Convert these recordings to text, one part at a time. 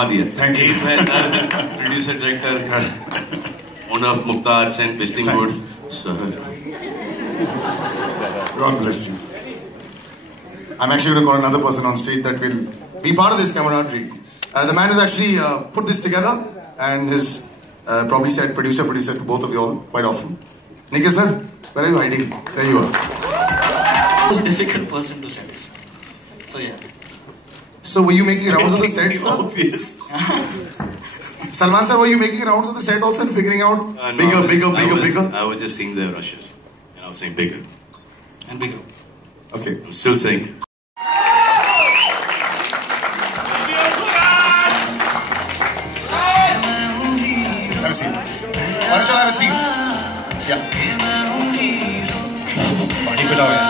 घुमा दिया. Thank you. मैं sir producer director owner of UNCUT and BOLLYWOOD. Sir. God bless you. I'm actually going to call another person on stage that will be part of this camaraderie. The man who's actually put this together and has probably said producer to both of you all quite often. Nikhil sir, where are you hiding? There you are. Most difficult person to set. So yeah. So were you making rounds on the set, sir? Obvious. Salman sir, were you making rounds on the set also and figuring out bigger? I was just seeing the rushes. And I was saying bigger. And bigger. Okay, I'm still saying. Have a seat. Why don't you all have a seat? Yeah. पानी पिलाओ यार.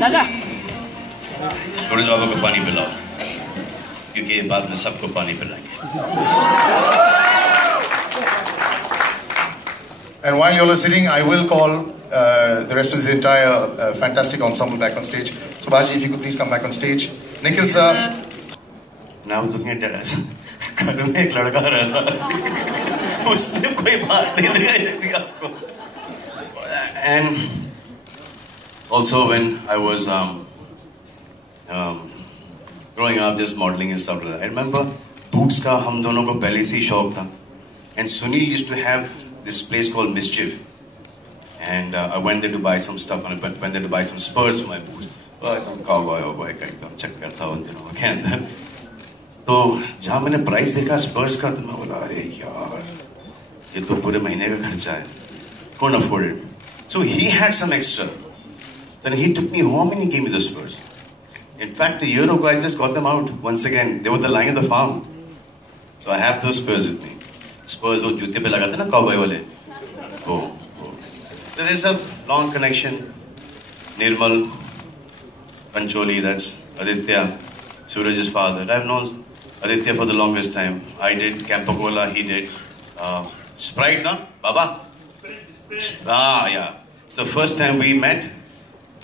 दादा. सूरज बाबू को पानी पिलाओ. क्योंकि बाद में सबको पानी पिलाएंगे. And while you all are sitting, I will call the rest of this entire fantastic ensemble back on stage. So Baji, if you could please come back on stage. Nikhil sir. Now I'm looking at that. घर में एक लड़का रहता था. उसने कोई बात नहीं दिखाई आपको. And also when I was growing up, just modeling and stuff like that, I remember boots का हम दोनों को पहले से ही शौक था. And Sunil used to have this place called Mischief. And I went there to buy some stuff, and I went there to buy some spurs for my boots. Cowboy का एकदम check करता हूँ उन दिनों के अंदर. तो जहाँ मैंने प्राइस देखा स्पर्स का, तो मैं बोला अरे यार ये तो पूरे महीने का खर्चा है. Couldn't afford it. So he had some extra. Then he took me home and he gave me the spurs. In fact, a year ago I just got them out once again. They were the lying in the farm. So I have those spurs with me. Spurs वो जूते पे लगाते ना cowboy वाले. Oh. So there's a long connection. Nirmal, Pancholi, that's Athiya, Sooraj's father. I've known Athiya for the longest time. I did Campocola, he did Sprite, na? Baba? Ah, yeah. So first time we met,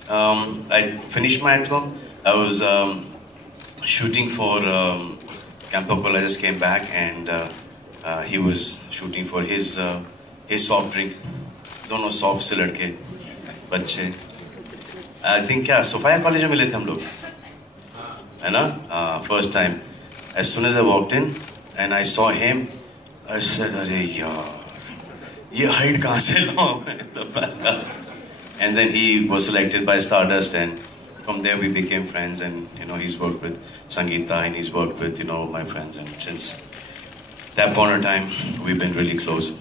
I finished my act. I was shooting for Campocola. I just came back and he was shooting for his soft drink. दोनों soft से लड़के बच्चे. I think क्या सोफाया college में मिले थे हम लोग, है ना? First time. As soon as I walked in and I saw him, I said, अरे यार ये height कहाँ से लाऊं? And then he was selected by Stardust, and from there we became friends. And you know, he's worked with Sangeeta and he's worked with, you know, my friends, and since that point of time we've been really close.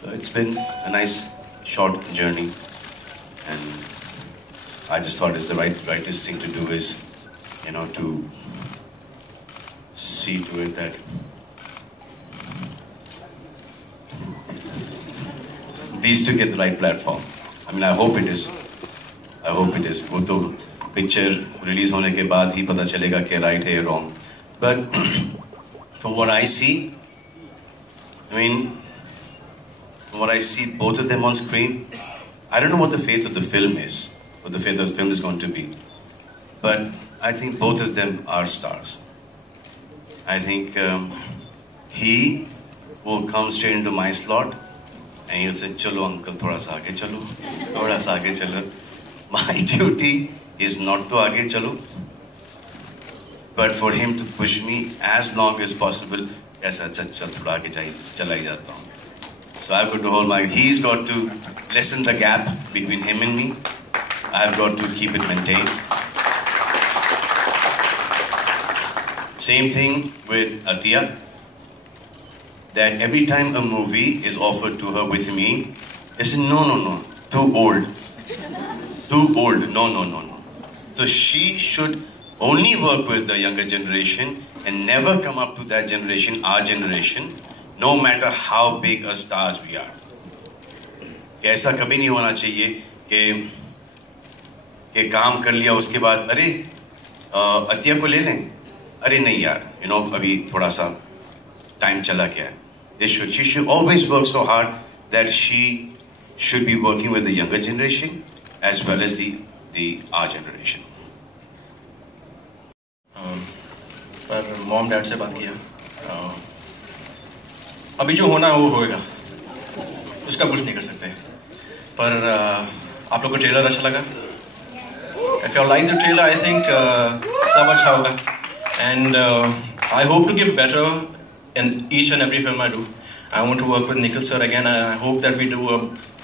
So it's been a nice short journey, and I just thought it's the rightest thing to do is, you know, to see to it that these two get the right platform. I mean, I hope it is. I hope it is. वो तो picture release होने के बाद ही पता चलेगा कि right है या wrong. But from what I see, I mean, from what I see, both of them on screen, I don't know what the fate of the film is, what the fate of the film is going to be. But I think both of them are stars. I think he will come straight into my slot and he'll say, "Chalo uncle, thoda sa aage chalo, thoda sa aage chalo." My duty is not to aage chalo, but for him to push me as long as possible. Aisa chal thoda aage chala hi jata hu. So I've got to hold my. He's got to lessen the gap between him and me. I've got to keep it maintained. Same thing with Athiya. That every time a movie is offered to her with me, they say, no, too old. Too old, no. So she should only work with the younger generation and never come up to that generation, our generation, no matter how big a stars we are. कि ऐसा कभी नहीं होना चाहिए कि काम कर लिया उसके बाद अरे अतिया को ले लें, अरे नहीं यार, you know, अभी थोड़ा सा टाइम चला गया है. She should always work so hard that she should be working with the younger generation as well as the our generation. पर मॉम डैड से बात किया। अभी जो होना है वो होएगा, उसका कुछ नहीं कर सकते। पर आप लोग को ट्रेलर अच्छा लगा? If you like the trailer, I think सब अच्छा होगा। And I hope to give better in each and every film I do. I want to work with Nikhil sir again. I hope that we do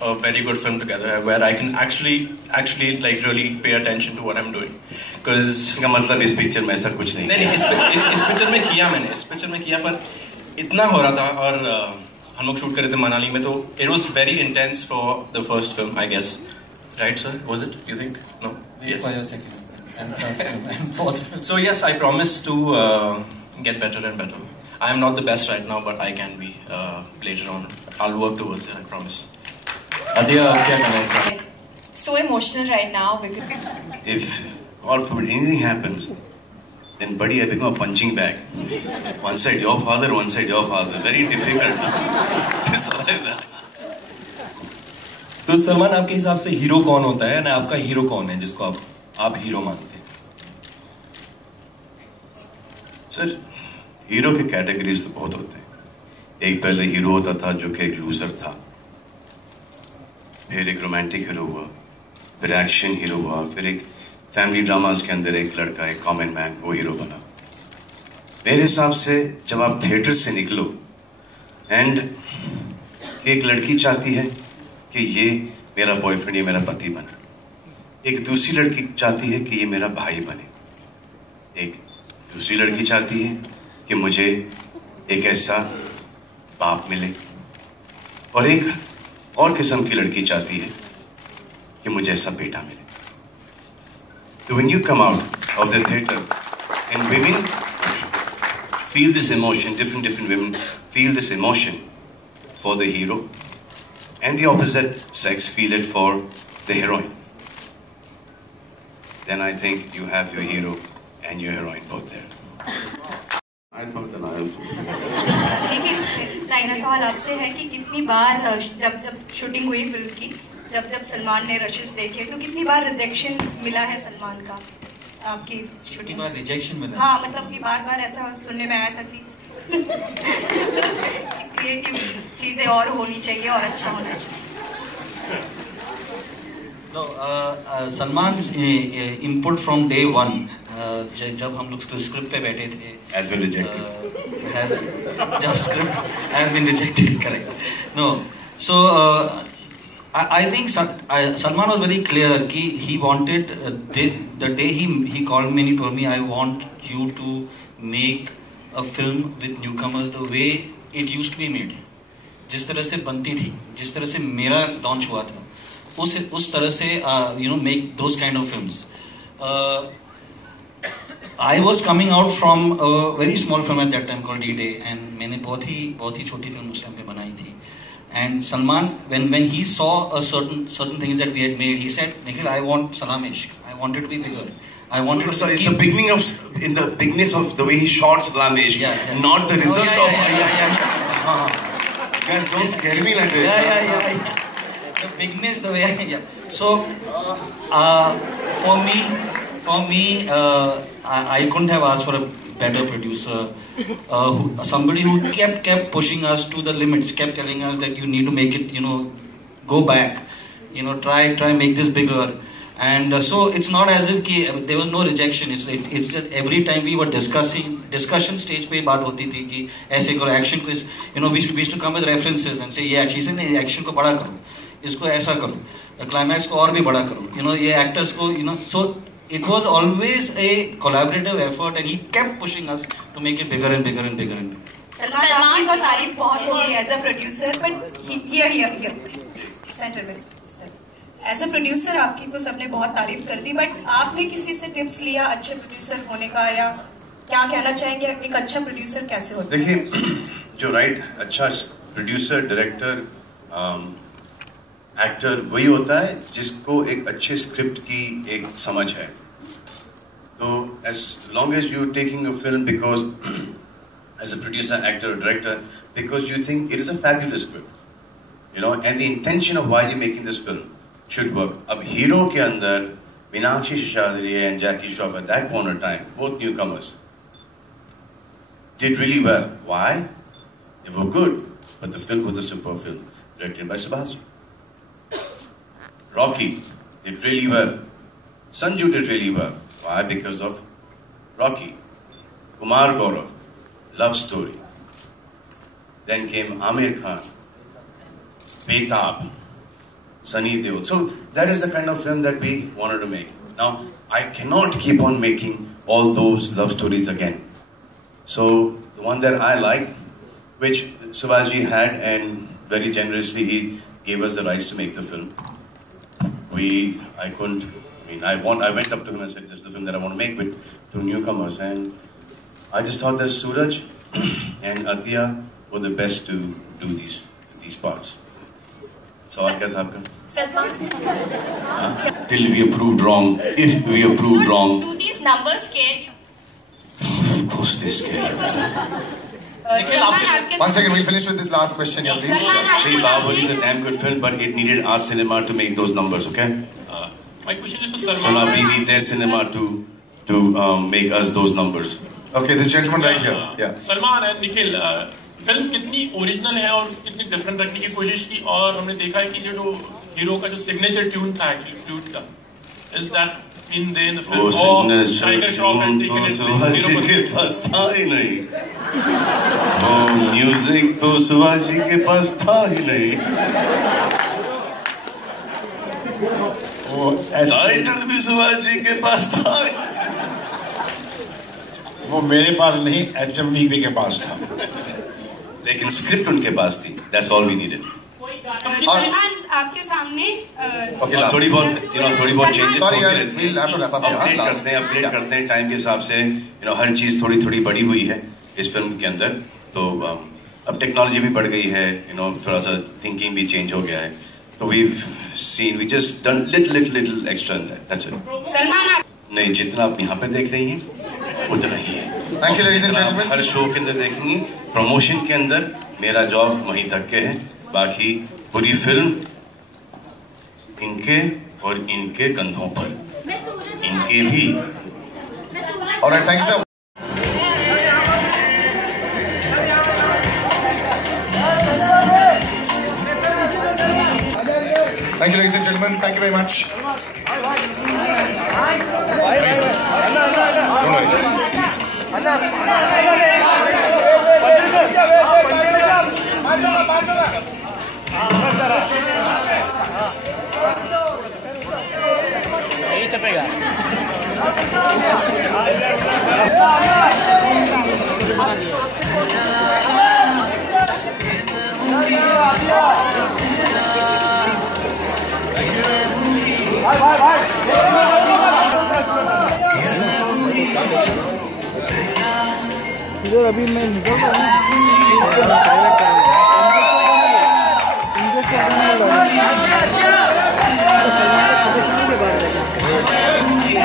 a very good film together where I can actually like really pay attention to what I'm doing. Because इसका मतलब इस picture में ऐसा कुछ नहीं। नहीं, इस picture में किया मैंने, इस पिक्चर में किया, पर इतना हो रहा था। और हम लोग शूट कर रहे थे मनाली में, तो it was very intense for the first film, I guess. Right, sir? Was it? You think? No? Yes. For your second and third film and fourth film. So yes, I promise to get better and better. I am not the best right now, but I can be later on. I'll work towards it, I promise. Athiya, क्या कहना है? So emotional right now because If God forbid anything happens, then buddy, I become a punching bag. One side your father, one side your father. Very difficult to survive that. तो सलमान, आपके हिसाब से hero कौन होता है ना? आपका hero कौन है जिसको आप हीरो मानते हैं? सर, हीरो के कैटेगरीज तो बहुत होते हैं। एक पहले हीरो होता था जो कि एक लूजर था, फिर एक रोमांटिक हीरो हुआ, फिर एक्शन हीरो हुआ, फिर एक फैमिली ड्रामास के अंदर एक लड़का, एक कॉमन मैन, वो हीरो बना। मेरे हिसाब से जब आप थिएटर से निकलो एंड एक लड़की चाहती है कि ये मेरा बॉयफ्रेंड, ये मेरा पति बने, एक दूसरी लड़की चाहती है कि ये मेरा भाई बने, एक दूसरी लड़की चाहती है कि मुझे एक ऐसा बाप मिले, और एक और किस्म की लड़की चाहती है कि मुझे ऐसा बेटा मिले। So when you come out of the theater and women feel this emotion, different women feel this emotion for the hero, and the opposite sex feel it for the heroine, then I think you have your hero and your heroine both there. I thought that I was... देखिए, मेरा सवाल आपसे है कि कितनी बार जब shooting हुई film की, जब जब सलमान ने रशेस देखे, तो कितनी बार रिजेक्शन मिला है सलमान का आपकी शूटिंग में? रिजेक्शन मिला? हाँ, मतलब कि बार ऐसा सुनने में आया था कि क्रिएटिव चीजें और होनी चाहिए और अच्छा होना चाहिए। No, Salman's input from day one, जब हम लोग स्क्रिप्ट पे बैठे थे, has been rejected. जब script has been rejected, correct. No, so I think Salman was very clear कि he wanted the day he called me and he told me I want you to make a film with newcomers the way it used to be made. जिस तरह से बनती थी, जिस तरह से मेरा लॉन्च हुआ था, उस तरह से make those kind of films. I was coming out from a very small film at that time called D-Day, and मैंने बहुत ही छोटी फिल्म उस टाइम पे बनाई थी. And Salman, when he saw a certain things that we had made, he said, Nikhil, I want Salam Ishq. I want it to be bigger. I wanted to so keep... in the bigness of the way he shot Salam Ishq, yeah. not the result of... Guys, don't scare me like this. Yeah. The bigness, the way... Yeah. So, for me, I couldn't have asked for a better producer, somebody who kept pushing us to the limits, kept telling us that you need to make it, go back, try make this bigger. And so it's not as if there was no rejection. It's just every time we were discussion stage पे बात होती थी कि ऐसे करो, action को we used to come with references and say ये action नहीं, action को बड़ा करो, इसको ऐसा करो, climax को और भी बड़ा करो, ये actors को, so it was always a collaborative effort, and he kept pushing us to make it bigger and bigger and bigger and bigger. Salman को तारीफ बहुत होगी as a producer, but here center में as a producer आपकी तो सबने बहुत तारीफ कर दी, but आपने किसी से टिप्स लिया अच्छे प्रोड्यूसर होने का, या क्या कहना चाहेंगे एक अच्छा प्रोड्यूसर कैसे होता है? देखिए, जो अच्छा प्रोड्यूसर, डायरेक्टर, एक्टर वही होता है जिसको एक अच्छे स्क्रिप्ट की एक समझ है. तो as long as you're taking a film because as a producer, actor, or director, because you think it is a fabulous script, and the intention of why you're making this film should work. अब hero के अंदर Meenakshi Seshadri and Jackie Shroff at that point of time, both newcomers, did really well. Why? They were good, but the film was a superb film, directed by Sooraj. Rocky did really well. Sanju did really well. Why? Because of Rocky. Kumar Gaurav, love story. Then came Amir Khan, Betab, Sunny Deol. So that is the kind of film that we wanted to make. Now, I cannot keep on making all those love stories again. So the one that I liked, which Sooraj had, and very generously he gave us the rights to make the film. I went up to him and said, this is the film that I want to make with two newcomers, and I just thought that Sooraj and Athiya were the best to do these parts. Sawal kya tha aapka? Salman. Till we are proved wrong, if we are proved wrong. Do these numbers scare you? Of course they scare you. Salman, One second, we'll finish with this last question here, please. See, Bahubali is a damn good film, but it needed our cinema to make those numbers, okay? My question is to Salman. So now we need their cinema to make us those numbers. Okay, this gentleman right here. Yeah. Salman and Nikhil, film कितनी original है और कितनी different रखने की कोशिश की, और हमने देखा है कि जो हीरो का जो सिग्नेचर ट्यून था एक्चुअली फ्लूट का, is that in the film और Tiger Shroff and taken it के पास था ही नहीं, म्यूजिक तो सुभाष जी के पास था ही नहीं, टाइटल भी सुभाष जी के पास था, वो मेरे पास नहीं HMDB के पास था, लेकिन स्क्रिप्ट उनके पास थी. That's all we needed. Salman आपके सामने थोड़ी बहुत चेंजेस होते रहती हैं, अपडेट करते हैं टाइम के हिसाब से. हर चीज थोड़ी बड़ी हुई है इस फिल्म के अंदर, तो अब टेक्नोलॉजी भी बढ़ गई है, थोड़ा सा थिंकिंग भी चेंज हो गया है, तो we just done little extra in that. That's it. Salman आप नहीं, जितना आप यहाँ पे देख रही हैं उतना ही है. Thank you, ladies and gentlemen. Her show के अंदर देखेंगी, प्रमोशन के अंदर मेरा जॉब वहीं तक के है, बाकी पूरी फिल्म इनके और इनके कंधों पर, इनके भी. Alright, thank you, sir. Thank you, ladies and gentlemen. Thank you very much. इधर अभी मैं निकल रहा हूँ,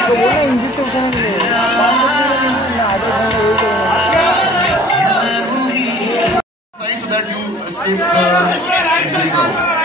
तो वो ना इंजन से उठाने के लिए So that you escape the